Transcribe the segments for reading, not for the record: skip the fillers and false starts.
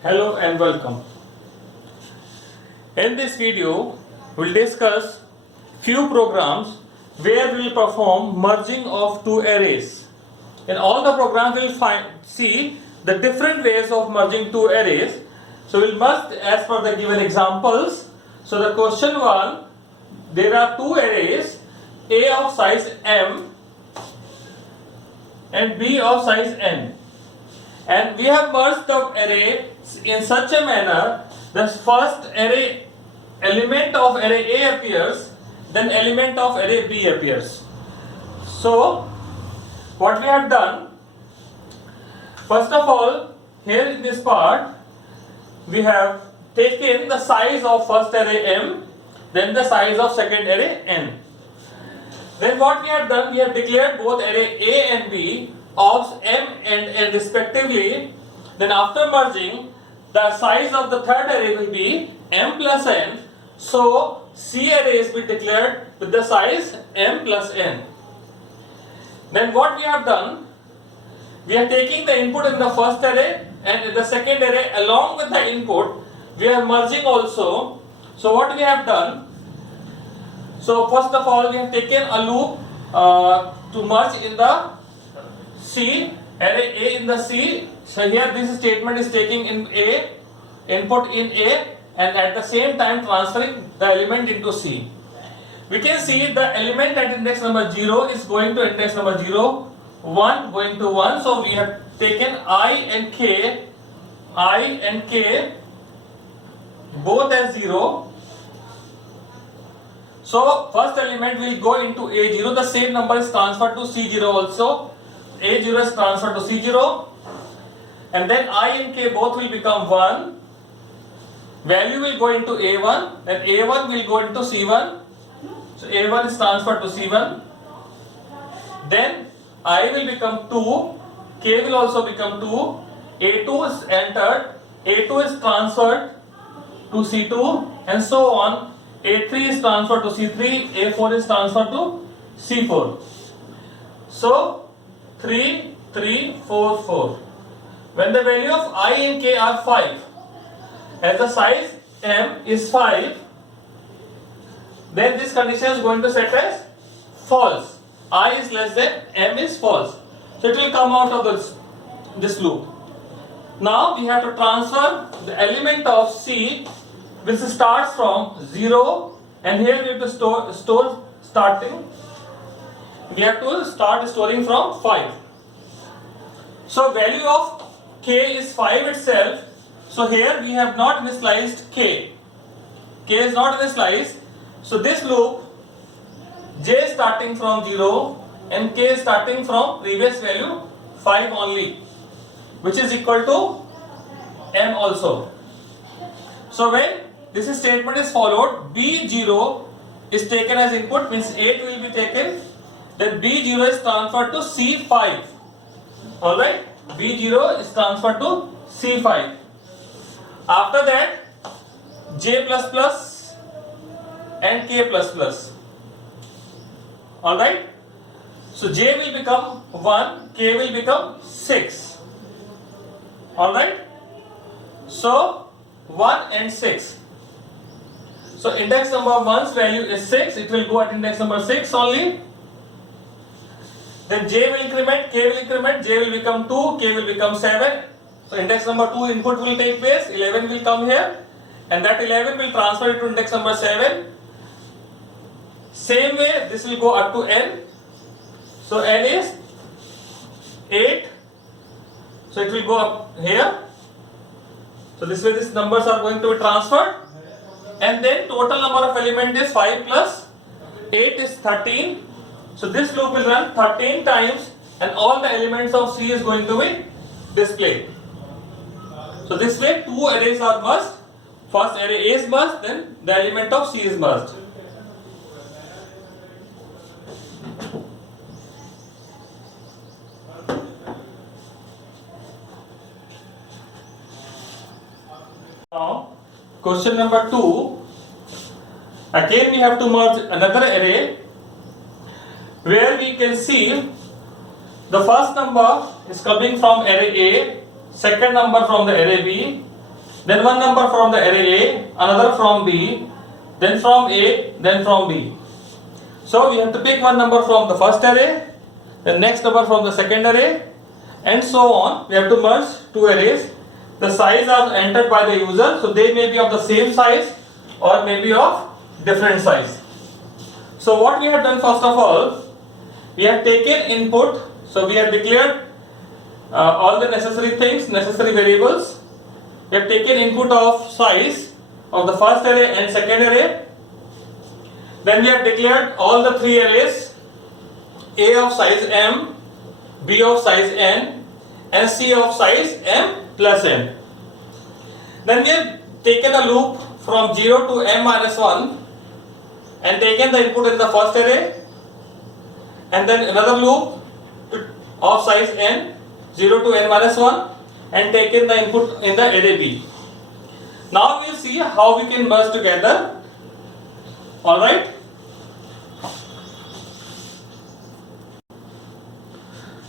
Hello and welcome. In this video, we'll discuss few programs where we'll perform merging of two arrays. In all the programs, we'll see the different ways of merging two arrays. So we'll merge as per the given examples. So the question one, there are two arrays, A of size m and B of size n. And we have merged the array in such a manner that first array element of array A appears, then element of array B appears. So what we have done, first of all, here in this part we have taken the size of first array m, then the size of second array n. Then what we have done, we have declared both array A and B of m and n respectively. Then after merging, the size of the third array will be m plus n. So C array is be declared with the size m plus n. Then what we have done, we are taking the input in the first array and in the second array along with the input, we are merging also. So what we have done, so first of all we have taken a loop to merge in the C, array A in the C. So here this statement is taking in A, input in A, and at the same time transferring the element into C. We can see the element at index number 0 is going to index number 0, 1 going to 1. So we have taken I and K both as 0. So first element will go into A0, the same number is transferred to C0 also. A0 is transferred to C0, and then I and K both will become 1. Value will go into A1, then A1 will go into C1. So A1 is transferred to C1. Then I will become 2, K will also become 2, A2 is entered, A2 is transferred to C2, and so on. A3 is transferred to C3, A4 is transferred to C4. So 3, 3, 4, 4. When the value of I and K are 5, as the size m is 5, then this condition is going to set as false. I is less than m is false. So it will come out of this loop. Now we have to transfer the element of C, which starts from 0, and here we have to store starting. We have to start storing from 5. So value of K is 5 itself. So here we have not initialized K. K is not initialized. So this loop, J starting from 0 and K starting from previous value 5 only, which is equal to M also. So when this statement is followed, B0 is taken as input, means 8 will be taken, then B0 is transferred to C5. Alright, B0 is transferred to C5. After that, J++ and K++. Alright, so J will become 1, K will become 6. Alright, so 1 and 6. So index number 1's value is 6, it will go at index number 6 only. Then J will increment, K will increment, J will become 2, K will become 7. So index number 2 input will take place, 11 will come here, and that 11 will transfer it to index number 7. Same way, this will go up to n. So n is 8. So it will go up here. So this way these numbers are going to be transferred. And then total number of element is 5 plus 8 is 13. So this loop will run 13 times and all the elements of C is going to be displayed. So this way two arrays are merged. First array A is merged, then the element of C is merged. Now question number 2. Again we have to merge another array where we can see the first number is coming from array A, second number from the array B, then one number from the array A, another from B, then from A, then from B. So we have to pick one number from the first array, the next number from the second array, and so on. We have to merge two arrays. The size are entered by the user, so they may be of the same size or may be of different size. So what we have done, first of all, we have taken input, so we have declared all the necessary things, necessary variables. We have taken input of size of the first array and second array. Then we have declared all the three arrays, A of size m, B of size n, and C of size m plus n. Then we have taken a loop from 0 to m minus 1 and taken the input in the first array, and then another loop of size n, 0 to n minus 1, and taken the input in the array B. Now we will see how we can merge together. Alright.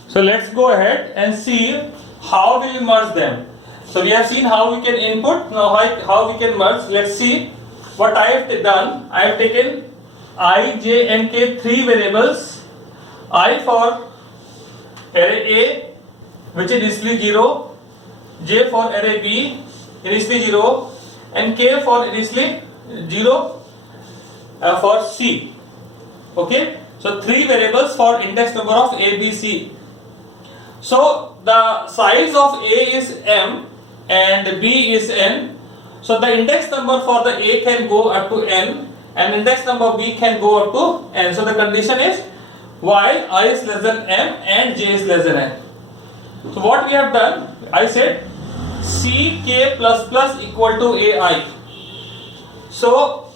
So let's go ahead and see how we will merge them. So we have seen how we can input, now how we can merge. Let's see what I have done. I have taken I, j and k three variables. I for array A, which is initially 0, j for array B, initially 0, and k for initially 0 for C. Okay, so three variables for index number of A, B, C. So the size of A is m and B is n. So the index number for the A can go up to n and index number B can go up to n. So the condition is while I is less than m and j is less than n. So what we have done, I said ck plus plus equal to ai. So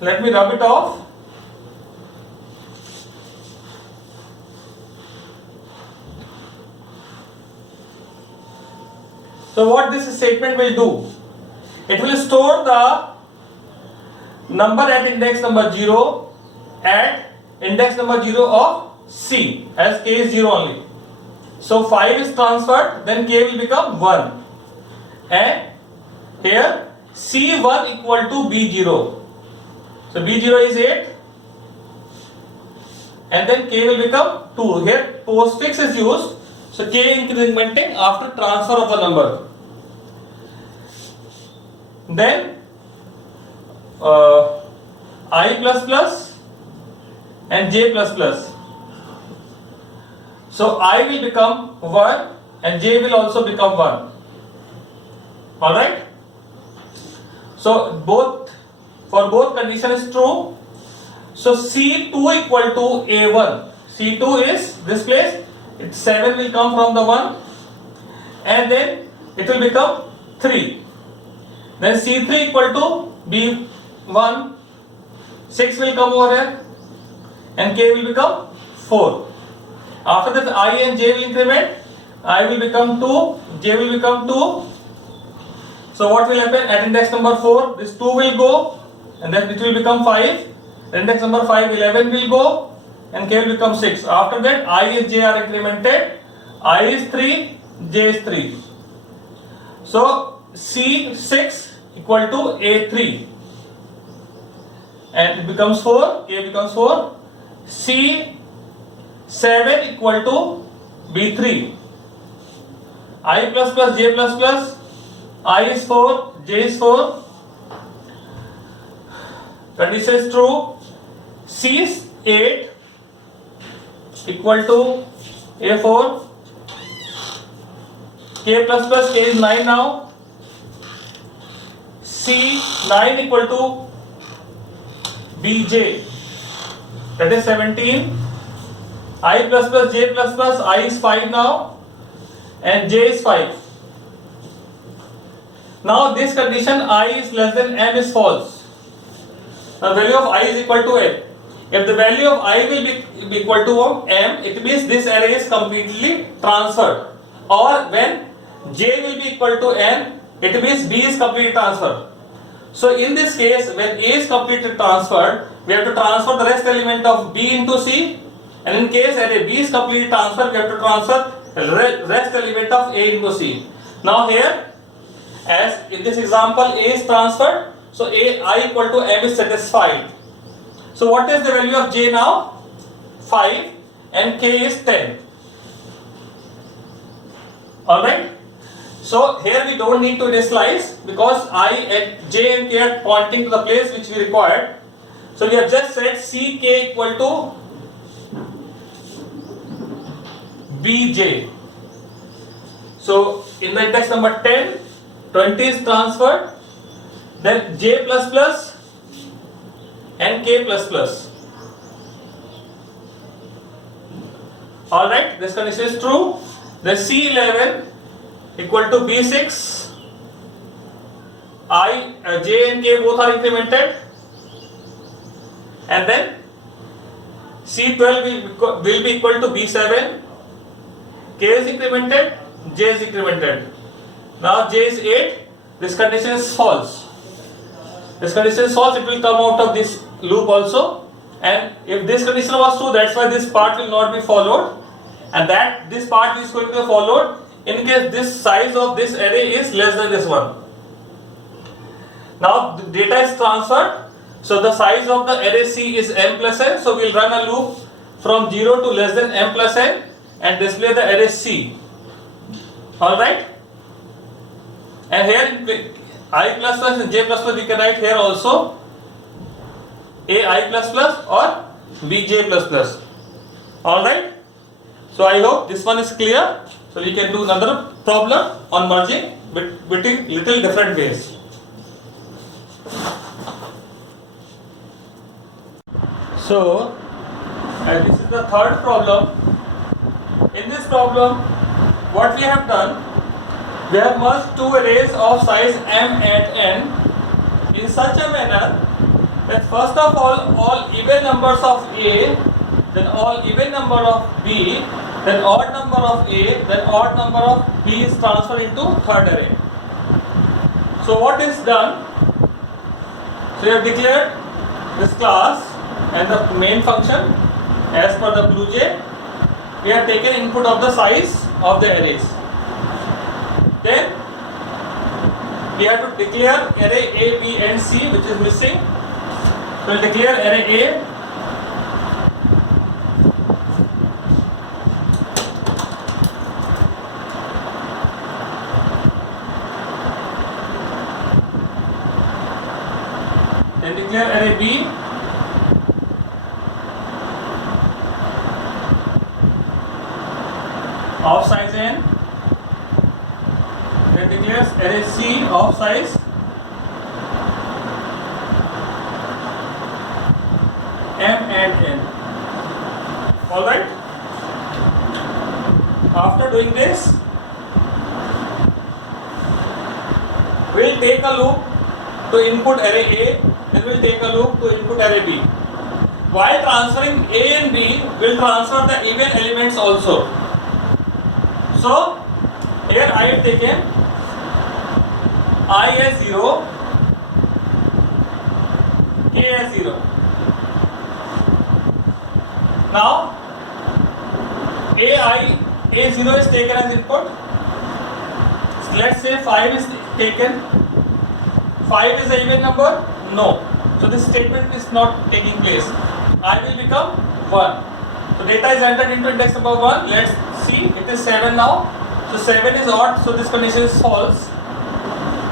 let me rub it off. So what this statement will do, it will store the number at index number 0 at index number 0 of C, as k is 0 only. So 5 is transferred, then k will become 1, and here C1 equal to B0. So B0 is 8, and then k will become 2. Here postfix is used, so k incrementing after transfer of the number. Then I plus plus and j plus plus. So I will become 1 and j will also become 1. Alright. So for both condition is true. So C2 equal to A1. C2 is this place. 7 will come from the 1 and then it will become 3. Then C3 equal to B1. 6 will come over here and k will become 4. After that I and j will increment. I will become 2, j will become 2. So what will happen at index number 4? This 2 will go and then it will become 5. Index number 5, 11 will go and k will become 6. After that I and j are incremented. I is 3, j is 3. So C6 equal to A3 and it becomes 4, k becomes 4. C7 equal to B3. I plus plus j plus plus. I is 4, j is 4. Condition is true. C8 equal to A4. K plus plus, k is 9 now. C9 equal to Bj, that is 17. I plus plus j plus plus, I is 5 now and j is 5. Now this condition I is less than m is false. The value of I is equal to m. If the value of I will be equal to m, it means this array is completely transferred. Or when j will be equal to n, it means b is completely transferred. So in this case, when a is completely transferred, we have to transfer the rest element of b into c, and in case array b is completely transferred, we have to transfer the rest element of a into c. Now here As in this example, A is transferred, so I equal to M is satisfied. So what is the value of J now? 5 and K is 10. Alright. So here we don't need to initialize because J and K are pointing to the place which we required. So we have just said CK equal to BJ. So in the index number 10, 20 is transferred, then J plus plus and K plus plus. Alright, this condition is true. The C11 equal to B6. J and K both are incremented, and then C12 will be equal to B7. K is incremented, J is incremented. Now J is 8. This condition is false. This condition is false. It will come out of this loop also. And if this condition was true, that's why this part will not be followed. And that this part is going to be followed in case this size of this array is less than this one. Now the data is transferred. So the size of the array C is m plus n. So we'll run a loop from 0 to less than m plus n and display the array C. Alright. And here I plus plus and j plus plus we can write here also ai plus plus or bj plus plus. Alright. So I hope this one is clear. So we can do another problem on merging between little different ways. So this is the third problem. In this problem, what we have done, we have merged two arrays of size m and n in such a manner that first of all even numbers of A, then all even number of B, then odd number of A, then odd number of B is transferred into third array. So what is done? So we have declared this class and the main function as per the BlueJ. We have taken input of the size of the arrays. Then we have to declare array A, B and C which is missing. So we will declare array A. Then declare array B. Of size n. Then declares array C of size m and n. Alright. After doing this, we will take a loop to input array A, then we will take a loop to input array B. While transferring A and B, we will transfer the even elements also. So here I have taken I as 0, K as 0. Now A0 is taken as input. So let's say 5 is taken. 5 is an even number? No. So this statement is not taking place. I will become 1. So data is entered into index number 1. Let's see, it is 7 now. So 7 is odd, so this condition is false.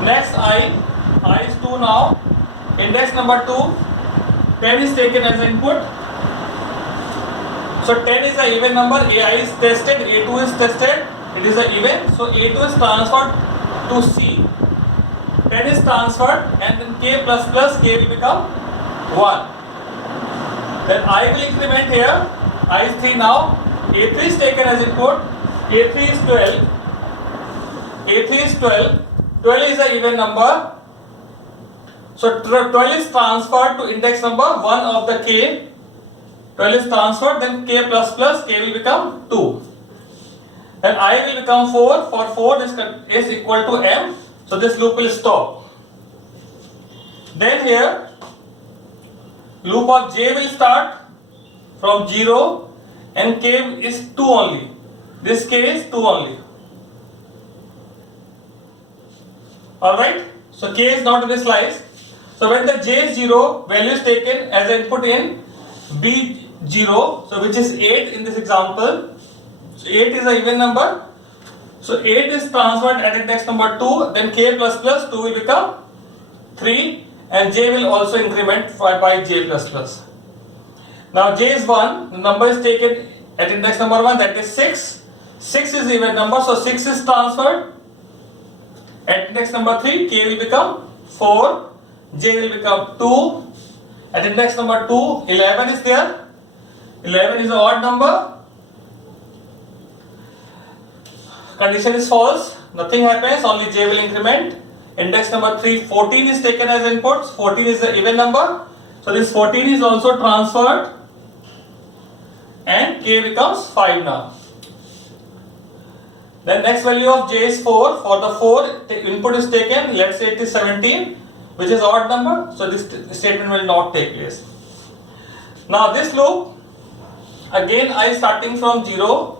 Next I is 2 now. Index number 2, 10 is taken as input. So 10 is an even number, AI is tested, A2 is tested, it is an even. So A2 is transferred to C. 10 is transferred and then K plus plus, K will become 1. Then I will increment here, I is 3 now. A3 is taken as input, A3 is 12, A3 is 12, 12 is an even number. So 12 is transferred to index number 1 of the K, 12 is transferred, then K plus plus, K will become 2. Then I will become 4, for 4 this is equal to M, so this loop will stop. Then here, loop of J will start from 0 and K is 2 only. This K is 2 only. Alright, so k is not initialized. So when the j is 0, value is taken as input in b0, so which is 8 in this example. So 8 is an even number. So 8 is transferred at index number 2, then k plus plus 2 will become 3 and j will also increment by j plus plus. Now j is 1, the number is taken at index number 1, that is 6. 6 is even number, so 6 is transferred. At index number 3, k will become 4, j will become 2. At index number 2, 11 is there. 11 is an odd number. Condition is false, nothing happens, only j will increment. Index number 3, 14 is taken as inputs. 14 is the even number. So this 14 is also transferred and k becomes 5 now. Then next value of j is 4. For the 4, the input is taken, let's say it is 17, which is odd number, so this statement will not take place. Now this loop, again I starting from 0.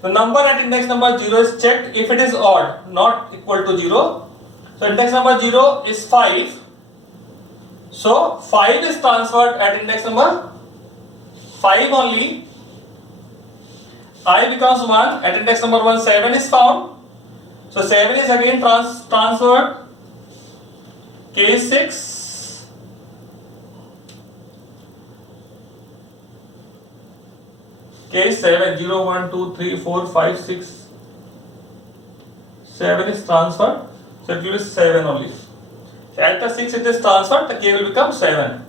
The number at index number 0 is checked if it is odd, not equal to 0. So index number 0 is 5. So 5 is transferred at index number 5 only. I becomes 1, at index number 1 7 is found. So 7 is again transferred. K is 6. K is 7, 0, 1, 2, 3, 4, 5, 6. 7 is transferred. So it will be 7 only. So at the 6 it is transferred, the K will become 7.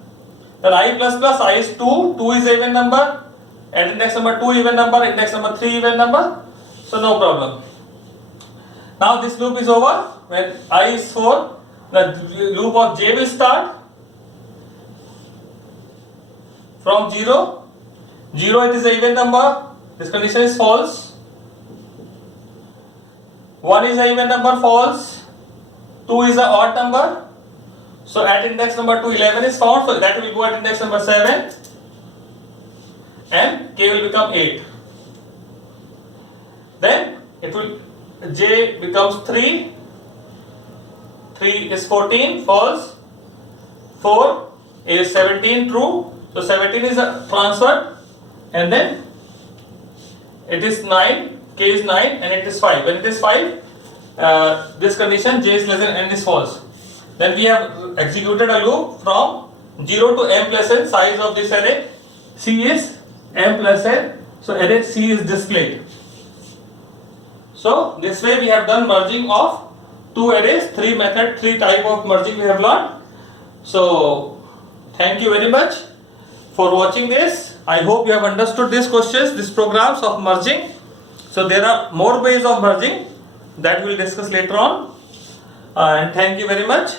Then I plus plus, I is 2, 2 is even number. At index number 2 even number, index number 3 even number. So no problem. Now this loop is over. When I is 4, the loop of j will start. From 0. 0 it is an even number. This condition is false. 1 is an even number, false. 2 is an odd number. So at index number 2, 11 is found. So that will go at index number 7. And k will become 8. Then it will, j becomes 3. 3 is 14, false. 4 is 17, true. So 17 is transferred. And then it is 9, k is 9 and it is 5. When it is 5, this condition j is less than n is false. Then we have executed a loop from 0 to m plus n, size of this array C is m plus n, so array C is displayed. So this way we have done merging of two arrays, three type of merging we have learned. So thank you very much for watching this. I hope you have understood these questions, these programs of merging. So there are more ways of merging that we will discuss later on. And thank you very much.